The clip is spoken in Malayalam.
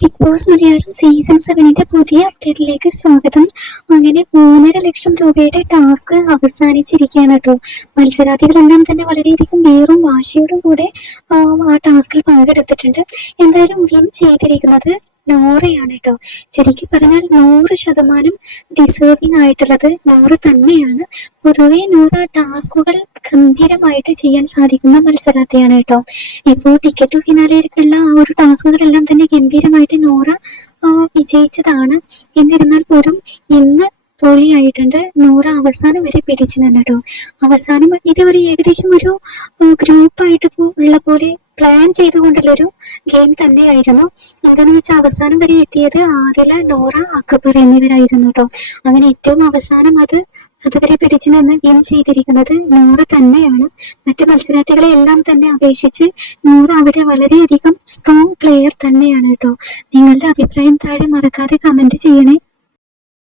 ബിഗ് ബോസ് മലയാളം സീസൺ സെവനിന്റെ പുതിയ അപ്ഡേറ്റിലേക്ക് സ്വാഗതം. അങ്ങനെ മൂന്നര ലക്ഷം രൂപയുടെ ടാസ്ക് അവസാനിച്ചിരിക്കുകയാണ് കേട്ടോ. മത്സരാർത്ഥികളെല്ലാം തന്നെ വളരെയധികം വീറും വാശിയോടും കൂടെ ആ, ടാസ്കിൽ പങ്കെടുത്തിട്ടുണ്ട്. എന്തായാലും വിൻ ചെയ്തിരിക്കുന്നത് നോറയാണ് കേട്ടോ. ശരിക്കും പറഞ്ഞാൽ നൂറ് ശതമാനം ഡിസേർവിംഗ് ആയിട്ടുള്ളത് നൂറ് തന്നെയാണ്. പൊതുവെ നൂറ് ടാസ്കുകൾ ഗംഭീരമായിട്ട് ചെയ്യാൻ സാധിക്കുന്ന മത്സരാർത്ഥിയാണ് കേട്ടോ. ഇപ്പോൾ ടിക്കറ്റ് ടു ഫിനാലേക്കുള്ള ആ ഒരു ടാസ്കുകളെല്ലാം തന്നെ ഗംഭീരമായിട്ട് നോറ വിജയിച്ചതാണ്. എന്നിരുന്നാൽ പോലും ഇന്ന് തോളിയായിട്ടുണ്ട് നൂറ് അവസാനം വരെ പിടിച്ചു നിന്നിട്ടോ അവസാനം ഇത് ഒരു ഏകദേശം ഒരു ഗ്രൂപ്പായിട്ട് ഉള്ള പോലെ പ്ലാൻ ചെയ്തുകൊണ്ടുള്ളൊരു ഗെയിം തന്നെയായിരുന്നു. എന്താണെന്ന് വെച്ചാൽ അവസാനം വരെ എത്തിയത് ആദില നോറ അക്ബർ എന്നിവരായിരുന്നു കേട്ടോ അങ്ങനെ ഏറ്റവും അവസാനം അത് അതുവരെ പിടിച്ചു നിന്ന് വിൻ ചെയ്തിരിക്കുന്നത് നൂറ് തന്നെയാണ്. മറ്റു മത്സരാർത്ഥികളെ എല്ലാം തന്നെ അപേക്ഷിച്ച് നൂറ് അവിടെ വളരെയധികം സ്ട്രോങ് പ്ലെയർ തന്നെയാണ് കേട്ടോ നിങ്ങളുടെ അഭിപ്രായം താഴെ മറക്കാതെ കമന്റ് ചെയ്യണേ.